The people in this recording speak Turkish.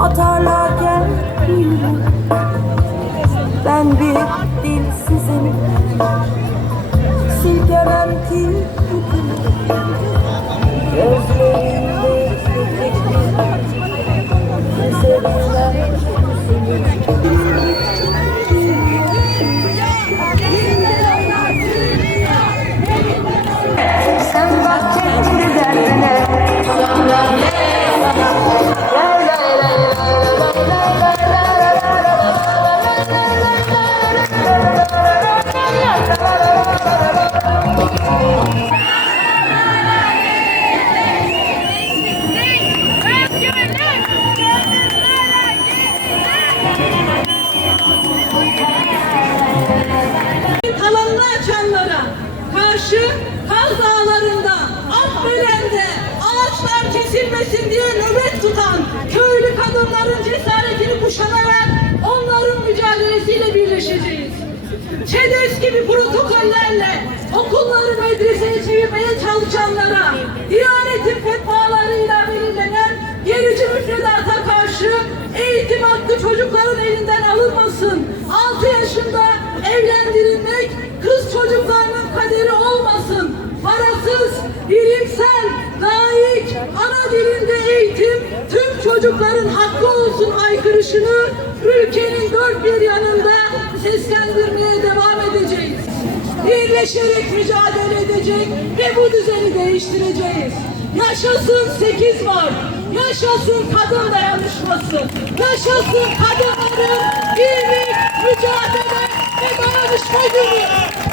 Atarlarken Ben bir dilsizim karşı Kaz Dağları'nda, Akbelen'de ağaçlar kesilmesin diye nöbet tutan köylü kadınların cesaretini kuşanarak onların mücadelesiyle birleşeceğiz. ÇEDES gibi protokollerle okulları medreseye çevirmeye çalışanlara, Diyanetin fetvalarıyla belirlenen gerici müfredata karşı eğitim hakkı çocukların elinden alınmasın. 6 yaşında evlendirilmek kız çocuklarının kaderi olmasın. Parasız, bilimsel, laik, ana dilinde eğitim tüm çocukların hakkı olsun aykırışını ülkenin dört bir yanında seslendirmeye devam edeceğiz. Birleşerek mücadele edecek ve bu düzeni değiştireceğiz. Yaşasın 8 Mart, yaşasın kadın dayanışması, yaşasın kadınların birlik, mücadele ve dayanışma günü.